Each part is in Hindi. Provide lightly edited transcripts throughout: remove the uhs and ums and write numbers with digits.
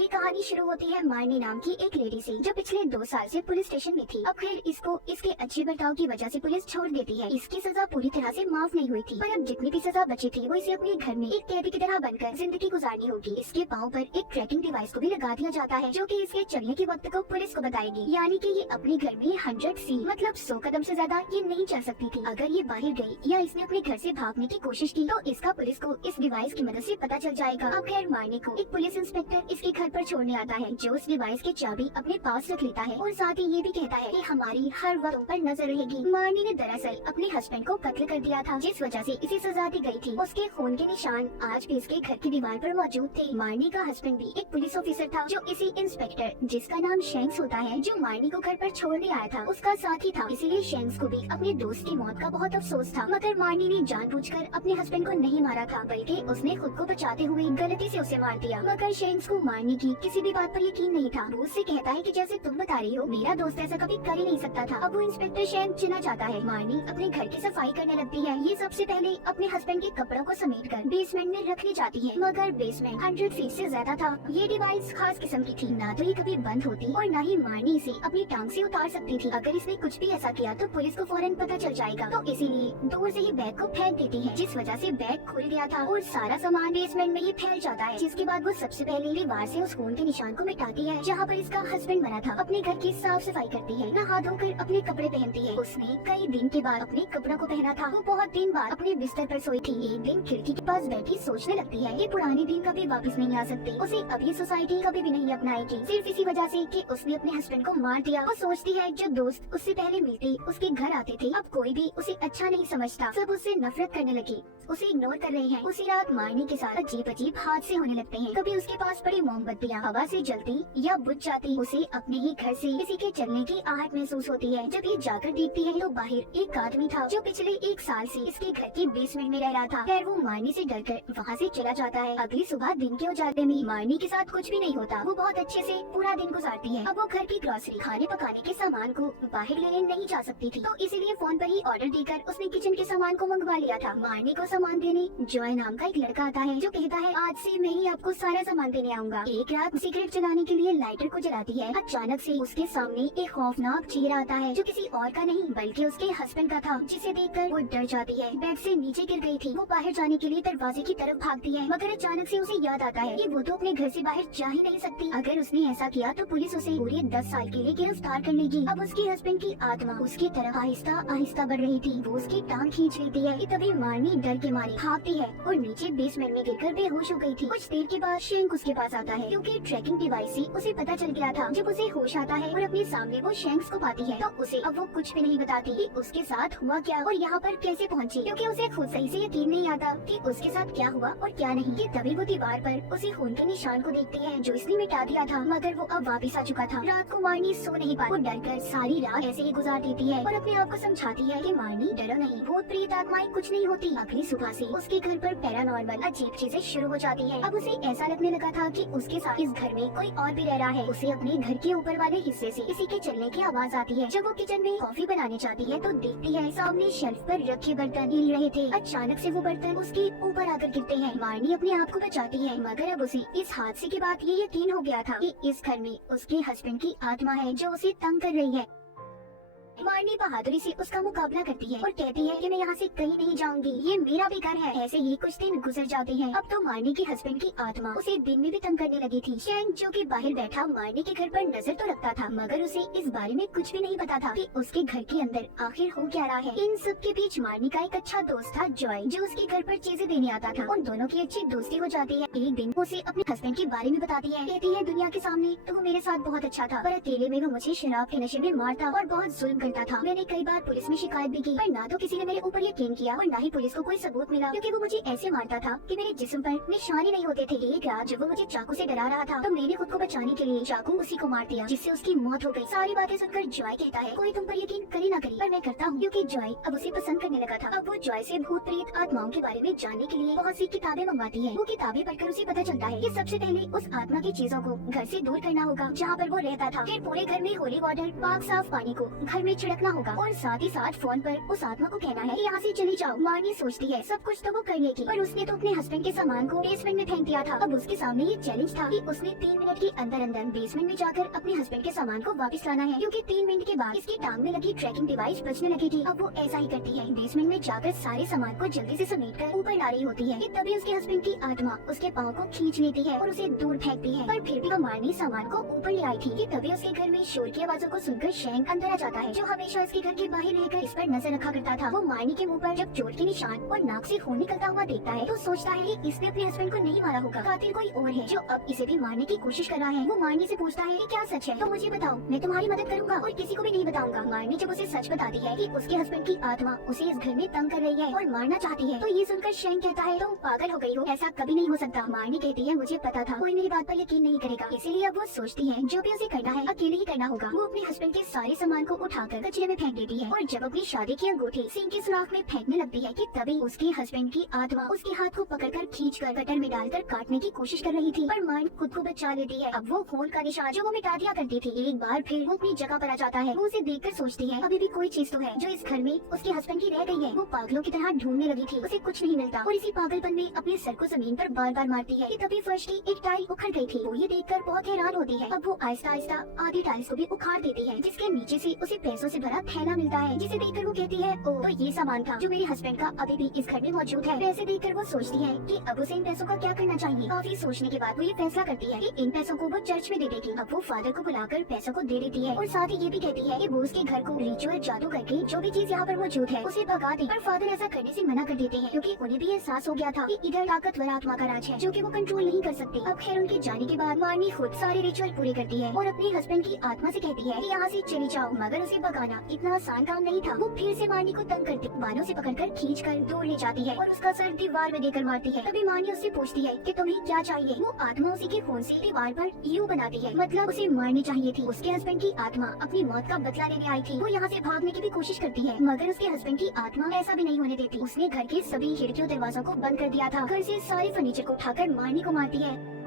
ये कहानी शुरू होती है मार्नी नाम की एक लेडी से, जो पिछले 2 साल से पुलिस स्टेशन में थी। अब खैर इसको इसके अच्छे बर्ताव की वजह से पुलिस छोड़ देती है। इसकी सजा पूरी तरह से माफ नहीं हुई थी, पर अब जितनी भी सजा बची थी वो इसे अपने घर में एक कैदी की तरह बनकर जिंदगी गुजारनी होगी। इसके पाँव पर एक ट्रैकिंग डिवाइस को भी लगा दिया जाता है, जो कि इसके चलने के वक्त को पुलिस को बताएगी। यानी कि ये अपने घर में 100 फीट मतलब 100 कदम से ज्यादा ये नहीं चल सकती थी। अगर ये बाहर गई या इसने अपने घर से भागने की कोशिश की तो इसका पुलिस को इस डिवाइस की मदद से पता चल जाएगा। अब खैर मार्नी को एक पुलिस इंस्पेक्टर इसके घर पर छोड़ने आता है, जो उस डिवाइस की चाबी अपने पास रख लेता है और साथ ही ये भी कहता है कि हमारी हर वक्त पर नजर रहेगी। मार्नी ने दरअसल अपने हस्बैंड को कत्ल कर दिया था, जिस वजह से इसे सजा दी गई थी। उसके खून के निशान आज भी इसके घर की दीवार पर मौजूद थे। मार्नी का हस्बैंड भी एक पुलिस ऑफिसर था, जो इसी इंस्पेक्टर जिसका नाम शेंक्स होता है, जो मार्नी को घर पर छोड़ने आया था, उसका साथी था। इसीलिए शेंक्स को भी अपने दोस्त की मौत का बहुत अफसोस था। मगर मार्नी ने जानबूझकर अपने हस्बैंड को नहीं मारा था, बल्कि उसने खुद को बचाते हुए गलती से उसे मार दिया। मगर शेंक्स को मार्नी की किसी भी बात पर यकीन नहीं था। वो उससे कहता है कि जैसे तुम बता रही हो, मेरा दोस्त ऐसा कभी कर ही नहीं सकता था। अब वो इंस्पेक्टर शेंक्स चुना चाहता है। मार्नी अपने घर की सफाई करने लगती है। ये सबसे पहले अपने हस्बैंड के कपड़ों को समेटकर बेसमेंट में रखने जाती है, मगर बेसमेंट 100 फीट से ज्यादा था। ये डिवाइस खास किस्म की थी, ना तो ये कभी बंद होती और न ही मार्नी इसे अपनी टांग से उतार सकती थी। अगर इसने कुछ भी ऐसा किया तो पुलिस को फौरन पता चल जाएगा, तो इसीलिए दूर से ही बैग को फेंक देती है, जिस वजह से बैग खुल गया था और सारा सामान बेसमेंट में ही फैल जाता है। जिसके बाद वो सबसे पहले दीवार से उस खून के निशान को मिटाती है जहाँ पर इसका हस्बैंड मरा था। अपने घर की साफ सफाई करती है, नहा धोकर अपने कपड़े पहनती है। उसने कई दिन के बाद अपने कपड़ों को पहना था। वो बहुत दिन बाद अपने बिस्तर पर सोई थी। एक दिन खिड़की के पास बैठी सोचने लगती है कि पुराने दिन कभी वापस नहीं आ सकते। उसे अभी सोसाइटी कभी भी नहीं अपनाएगी, सिर्फ इसी वजह से कि उसने अपने हस्बैंड को मार दिया। वो सोचती है जो दोस्त उससे पहले मिलते उसके घर आते थे, अब कोई भी उसे अच्छा नहीं समझता, सब उससे नफरत करने लगे, उसे इग्नोर कर रहे हैं। उसी रात मार्नी के साथ अजीब अजीब हादसे होने लगते हैं। कभी उसके पास पड़ी मोमबत्तियाँ हवा से जलती या बुझ जाती। उसे अपने ही घर से किसी के चलने की आहट महसूस होती है। जब ये जाकर देखती है तो बाहर एक आदमी था, जो पिछले 1 साल से इसके घर के बेसमेंट में रह रहा था। खैर वो मार्नी से डरकर वहाँ से चला जाता है। अगली सुबह दिन के उजाले में मार्नी के साथ कुछ भी नहीं होता। वो बहुत अच्छे से पूरा दिन गुजारती है। अब वो घर की ग्रोसरी खाने पकाने के सामान को बाहर लेने नहीं जा सकती थी, तो इसीलिए फोन पर ही ऑर्डर देकर उसने किचन के सामान को मंगवा लिया था। मार्नी को सामान देने जॉय नाम का एक लड़का आता है, जो कहता है आज से मैं ही आपको सारा सामान देने आऊंगा। एक रात सिगरेट जलाने के लिए लाइटर को जलाती है। अचानक से उसके सामने एक खौफनाक चेहरा आता है, जो किसी और का नहीं बल्कि उसके हस्बैंड का था, जिसे देखकर वो डर जाती है। बेड से नीचे गिर गई थी। वो बाहर जाने के लिए दरवाजे की तरफ भागती है, मगर अचानक से उसे याद आता है कि वो तो अपने घर से बाहर जा ही नहीं सकती। अगर उसने ऐसा किया तो पुलिस उसे पूरे 10 साल के लिए गिरफ्तार कर लेगी। अब उसके हस्बैंड की आत्मा उसकी तरफ आहिस्ता आहिस्ता बढ़ रही थी। वो उसकी टांग खींच लेती है कि तभी मार्नी डर के मारे भागती है और नीचे बेसमेंट में गिरकर बेहोश हो गई थी। कुछ देर के बाद शेंक उसके पास आता है, क्योंकि ट्रैकिंग डिवाइस से उसे पता चल गया था। जब उसे होश आता है और अपने सामने वो शेंक्स को पाती है, तो उसे अब वो कुछ भी नहीं बताती कि उसके साथ हुआ क्या और यहाँ पर कैसे पहुँची, क्योंकि उसे खुद सही से यकीन नहीं आता कि उसके साथ क्या हुआ और क्या नहीं। कि तभी वो दीवार पर उसी खून के निशान को देखती है, जो इसने मिटा दिया था, मगर वो अब वापिस आ चुका था। रात को मार्नी सो नहीं पाई। वो डरकर सारी रात ऐसे ही गुजार देती है और अपने आप को समझाती है कि मार्नी डरो नहीं, भूत प्रेत आत्माएं कुछ नहीं होती। अगली सुबह से उसके घर पर पैरानॉर्मल अजीब चीजें शुरू हो जाती है। अब उसे ऐसा लगने लगा था कि उसके साथ इस घर में कोई और भी रह रहा है। उसे अपने घर के ऊपर वाले हिस्से से किसी के चलने की आवाज आती है। जब वो किचन में कॉफी बनाने जाती है तो देखती है सामने शेल्फ पर रखे बर्तन हिल रहे थे। अचानक से वो बर्तन उसके ऊपर आकर गिरते हैं। मार्नी अपने आप को बचाती है, मगर अब उसे इस हादसे के बाद ये यकीन हो गया था कि इस घर में उसके हस्बैंड की आत्मा है, जो उसे तंग कर रही है। मार्नी बहादुरी से उसका मुकाबला करती है और कहती है कि मैं यहाँ से कहीं नहीं जाऊंगी, ये मेरा भी घर है। ऐसे ही कुछ दिन गुजर जाते हैं। अब तो मार्नी के हस्बैंड की आत्मा उसे दिन में भी तंग करने लगी थी। शेंक जो कि बाहर बैठा मार्नी के घर पर नजर तो रखता था, मगर उसे इस बारे में कुछ भी नहीं पता था कि उसके घर के अंदर आखिर हो क्या रहा है। इन सब के बीच मार्नी का एक अच्छा दोस्त था जॉय, जो उसके घर पर चीजें देने आता था। उन दोनों की अच्छी दोस्ती हो जाती है। एक दिन उसे अपने हस्बैंड के बारे में बताती है। कहती है दुनिया के सामने तो वो मेरे साथ बहुत अच्छा था, पर अकेले में वो मुझे शराब के नशे में मारता और बहुत जुल्म करता था। मैंने कई बार पुलिस में शिकायत भी की, पर ना तो किसी ने मेरे ऊपर यकीन किया और ना ही पुलिस को कोई सबूत मिला, क्योंकि वो मुझे ऐसे मारता था कि मेरे जिस्म पर निशान ही नहीं होते थे। एक रात जब वो मुझे चाकू से डरा रहा था, तो मैंने खुद को बचाने के लिए चाकू उसी को मार दिया, जिससे उसकी मौत हो गई। सारी बातें सुनकर जॉय कहता है कोई तुम पर यकीन करे ना करे, पर मैं करता हूँ, क्योंकि जॉय अब उसे पसंद करने लगा था। अब वो जॉय से भूत प्रेत आत्माओं के बारे में जानने के लिए बहुत सी किताबें मंगवाती है। वो किताबें पढ़कर उसे पता चलता है कि सबसे पहले उस आत्मा की चीजों को घर से दूर करना होगा जहाँ पर वो रहता था। फिर पूरे घर में होली वाटर, पाक साफ पानी को घर में छिड़कना होगा और साथ ही साथ फोन पर उस आत्मा को कहना है कि यहाँ से चली जाओ। मार्नी सोचती है सब कुछ तो वो कर लेगी, पर उसने तो अपने हस्बैंड के सामान को बेसमेंट में फेंक दिया था। अब उसके सामने ये चैलेंज था कि उसने 3 मिनट के अंदर अंदर बेसमेंट में जाकर अपने हस्बैंड के सामान को वापस लाना है, क्योंकि 3 मिनट के बाद इसकी टांग में लगी ट्रैकिंग डिवाइस बजने लगेगी। अब वो ऐसा ही करती है, बेसमेंट में जाकर सारे सामान को जल्दी से समेटकर ऊपर ला रही होती है कि तभी उसके हस्बैंड की आत्मा उसके पाँव को खींच लेती है और उसे दूर फेंकती है। पर फिर भी वो मार्नी सामान को ऊपर ले आई थी कि तभी उसके घर में शोर की आवाजों को सुनकर शैंक अंदर आ जाता है, जो हमेशा उसके घर के बाहर रहकर इस पर नजर रखा करता था। वो मार्नी के मुंह पर जब चोट के निशान और नाक से खून निकलता हुआ देखता है तो सोचता है कि इसने अपने हस्बैंड को नहीं मारा होगा, कातिल कोई और है जो अब इसे भी मारने की कोशिश कर रहा है। वो मार्नी से पूछता है कि क्या सच है, तो मुझे बताओ, मैं तुम्हारी मदद करूंगा और किसी को भी नहीं बताऊंगा। मार्नी जब उसे सच बताती है कि उसके हस्बैंड की आत्मा उसे इस घर में तंग कर रही है और मारना चाहती है, तो ये सुनकर शैंक कहता है तुम पागल हो गई हो, ऐसा कभी नहीं हो सकता। मार्नी कहती है मुझे पता था कोई मेरी बात पर यकीन नहीं करेगा, इसीलिए अब वो सोचती है जो भी उसे करना है अकेले ही करना होगा। वो अपने हस्बैंड के सारे सामान को उठाकर कचरे में फेंक देती है और जब अपनी शादी की अंगूठी सिंक के सुराख में फेंकने लगती है कि तभी उसके हस्बैंड की आत्मा उसके हाथ को पकड़कर खींचकर कटर में डालकर काटने की कोशिश कर रही थी, पर मार्नी खुद को बचा लेती है। अब वो खून का निशान जो वो मिटा दिया करती थी एक बार फिर वो अपनी जगह पर आ जाता है। वो उसे देखकर सोचती है अभी भी कोई चीज तो है जो इस घर में उसके हस्बैंड की रह गई है। वो पागलों की तरह ढूंढने लगी थी, उसे कुछ नहीं मिलता और इसी पागलपन में अपने सर को जमीन पर बार बार मारती है कि तभी फर्श की एक टाइल उखड़ गई थी। वो ये देखकर बहुत हैरान होती है। अब वो आहिस्ता आहिस्ता आधी टाइल्स को भी उखाड़ देती है, जिसके नीचे से उसे पैसों से भरा थैला मिलता है, जिसे देखकर वो कहती है ओ, तो ये सामान था जो मेरे हस्बैंड का अभी भी इस घर में मौजूद है। पैसे देखकर वो सोचती है कि अब उसे इन पैसों का क्या करना चाहिए। काफी सोचने के बाद वो ये फैसला करती है कि इन पैसों को वो चर्च में दे देगी। अब वो फादर को बुलाकर पैसों को दे देती है और साथ ही ये भी कहती है कि वो उसके घर को रिचुअल जादू करके जो भी चीज यहाँ पर मौजूद है उसे भगा दे। पर फादर ऐसा करने से मना कर देते हैं, क्योंकि उन्हें भी एहसास हो गया था कि इधर ताकतवर आत्मा का राज है जो कि वो कंट्रोल नहीं कर सकती। अब खैर उनके जाने के बाद मार्नी खुद सारे रिचुअल पूरे करती है और अपने हस्बैंड की आत्मा से कहती है कि यहाँ से चली जाओ, मगर उसे भगाना इतना आसान काम नहीं था। वो फिर से मार्नी को तंग करती, बालों से पकड़कर खींचकर दूर ले जाती है और उसका सर दीवार में देकर मारती है। तभी मार्नी उससे पूछती है कि तुम्हें क्या चाहिए। वो आत्मा उसी के खून से दीवार पर यू बनाती है, मतलब उसे मारनी चाहिए थी। उसके हस्बैंड की आत्मा अपनी मौत का बदला लेने आई थी। वो यहाँ से भागने की भी कोशिश करती है, मगर उसके हस्बैंड की आत्मा ऐसा भी नहीं होने देती। उसने घर के सभी खिड़कियों दरवाजों को बंद कर दिया था। घर से सारे फर्नीचर को उठाकर मार्नी को मारती है।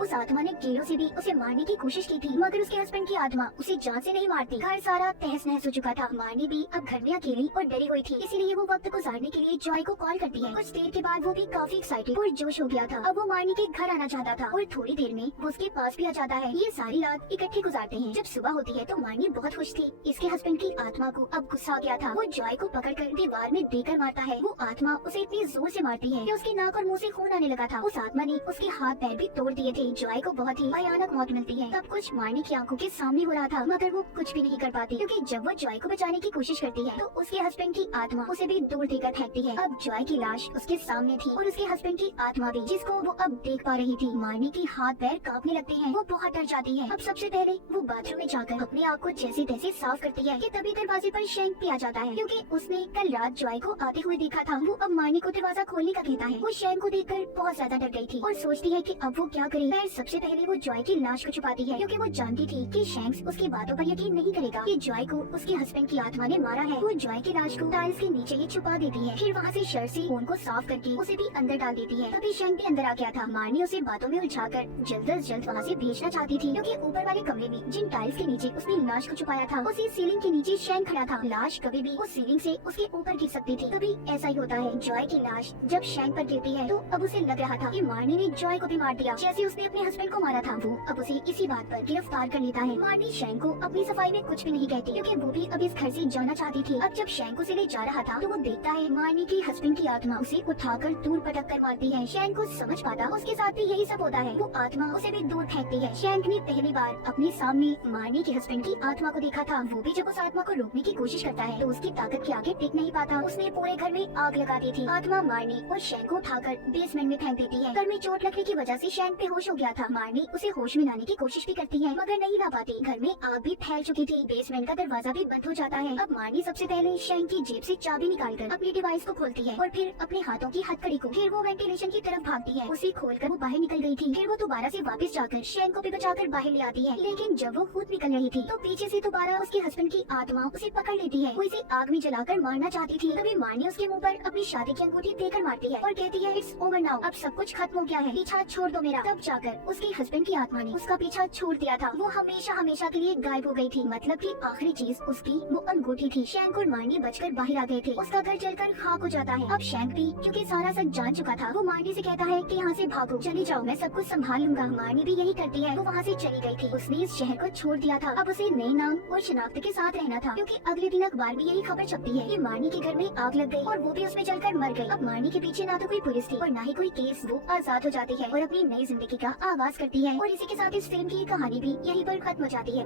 उस आत्मा ने कीलों से भी उसे मारने की कोशिश की थी, मगर उसके हस्बैंड की आत्मा उसे जान से नहीं मारती। घर सारा तहस नहस हो चुका था। मार्नी भी अब घर में अकेली और डरी हुई थी, इसीलिए वो वक्त गुजारने के लिए जॉय को कॉल करती है। कुछ देर के बाद वो भी काफी एक्साइटेड और जोश हो गया था। अब वो मार्नी के घर आना चाहता था और थोड़ी देर में वो उसके पास भी आ जाता है। ये सारी रात इकट्ठे गुजारते हैं। जब सुबह होती है तो मार्नी बहुत खुश थी। इसके हस्बैंड की आत्मा को अब गुस्सा आ गया था। वो जॉय को पकड़कर दीवार में देकर मारता है। वो आत्मा उसे इतनी जोर से मारती है कि उसकी नाक और मुंह से खून आने लगा था। उस आत्मा ने उसके हाथ पैर भी तोड़ दिए थे। जॉय को बहुत ही भयानक मौत मिलती है। सब कुछ मार्नी की आंखों के सामने हो रहा था, मगर वो कुछ भी नहीं कर पाती, क्योंकि जब वो जॉय को बचाने की कोशिश करती है तो उसके हस्बैंड की आत्मा उसे भी दूर देकर फेंकती है। अब जॉय की लाश उसके सामने थी और उसके हस्बैंड की आत्मा भी, जिसको वो अब देख पा रही थी। मार्नी के हाथ पैर कांपने लगते हैं। वो बहुत डर जाती है। अब सबसे पहले वो बाथरूम में जाकर अपने आप को जैसे तैसे साफ करती है कि तभी दरवाजे पर शैंक भी आ जाता है, क्योंकि उसने कल रात जॉय को आते हुए देखा था। वो अब मार्नी को दरवाजा खोलने का कहता है। वो शैंक को देखकर बहुत ज्यादा डर गई थी और सोचती है कि अब वो क्या करे। फिर सबसे पहले वो जॉय की लाश को छुपाती है, क्योंकि वो जानती थी कि शैंक्स उसकी बातों पर यकीन नहीं करेगा कि जॉय को उसके हस्बैंड की आत्मा ने मारा है। वो जॉय की लाश को टाइल्स के नीचे ही छुपा देती है। फिर वहाँ से शर्ट से खून को साफ करके उसे भी अंदर डाल देती है। तभी शैंक भी अंदर आ गया था। मार्नी उसे बातों में उलझाकर जल्द अज जल्द वहाँ से भेजना चाहती थी, क्योंकि ऊपर वाले कमरे में जिन टाइल्स के नीचे उसने लाश को छुपाया था उसी सीलिंग के नीचे शैंक खड़ा था। लाश कभी भी उस सीलिंग से उसके ऊपर गिर सकती थी। तभी ऐसा ही होता है। जॉय की लाश जब शैंक पर गिरती है तो अब उसे लग रहा था कि मार्नी ने जॉय को भी मार दिया, जैसे उसने अपने हस्बैंड को मारा था। वो अब उसे इसी बात पर गिरफ्तार कर लेता है। मार्नी शैंक को अपनी सफाई में कुछ भी नहीं कहती, क्योंकि वो भी अब इस घर से जाना चाहती थी। अब जब शैंक उसे ले जा रहा था तो वो देखता है मार्नी की हस्बैंड की आत्मा उसे उठाकर दूर पटक कर मारती है। शैंक को समझ पाता उसके साथ भी यही सब होता है। वो आत्मा उसे भी दूर फेंकती है। शैंक ने पहली बार अपने सामने मार्नी के हस्बैंड की आत्मा को देखा था। वो भी जब उस आत्मा को रोकने की कोशिश करता है तो उसकी ताकत के आगे टिक नहीं पाता। उसने पूरे घर में आग लगा दी थी। आत्मा मार्नी और शैंक को उठाकर बेसमेंट में फेंक देती है। घर में चोट लगने की वजह से शैंक बेहोश हो गया था। मार्नी उसे होश में लाने की कोशिश भी करती है, मगर नहीं ला पाती। घर में आग भी फैल चुकी थी। बेसमेंट का दरवाजा भी बंद हो जाता है। अब मार्नी सबसे पहले शैंक की जेब से चाबी निकालकर अपनी डिवाइस को खोलती है और फिर अपने हाथों की हथकड़ी को। फिर वो वेंटिलेशन की तरफ भागती है। उसे खोलकर वो बाहर निकल गई थी। फिर वो दोबारा से वापस जाकर शैंक को भी बचाकर बाहर ले आती है। लेकिन जब वो खुद निकल रही थी तो पीछे से दोबारा उसके हस्बैंड की आत्मा उसे पकड़ लेती है। वो इसे आग में जलाकर मारना चाहती थी। तभी मार्नी उसके मुंह पर अपनी शादी की अंगूठी देकर मारती है और कहती है इट्स ओवर नाउ, अब सब कुछ खत्म हो गया है, पीछा छोड़ दो मेरा। तब जाकर जाकर उसके हस्बैंड की आत्मा ने उसका पीछा छोड़ दिया था। वो हमेशा हमेशा के लिए गायब हो गई थी। मतलब कि आखिरी चीज उसकी वो अंगूठी थी। शैंक और मार्नी बचकर बाहर आ गए थे। उसका घर जलकर खाक हो जाता है। अब शैंक भी क्योंकि सारा सच जान चुका था, वो मार्नी से कहता है कि यहाँ से भागो, चली जाओ, मैं सब कुछ संभाल लूंगा। मार्नी भी यही करती है। वो वहाँ से चली गई थी। उसने इस शहर को छोड़ दिया था। अब उसे नए नाम और शनाख्त के साथ रहना था, क्योंकि अगले दिन अखबार में यही खबर छपती है कि मार्नी के घर में आग लग गई और वो भी उसमें जलकर मर गई। अब मार्नी के पीछे ना तो कोई पुलिस थी और ना ही कोई केस। वो आजाद हो जाती है और अपनी नई जिंदगी का आगाज करती है। और इसी के साथ इस फिल्म की कहानी भी यहीं पर खत्म हो जाती है।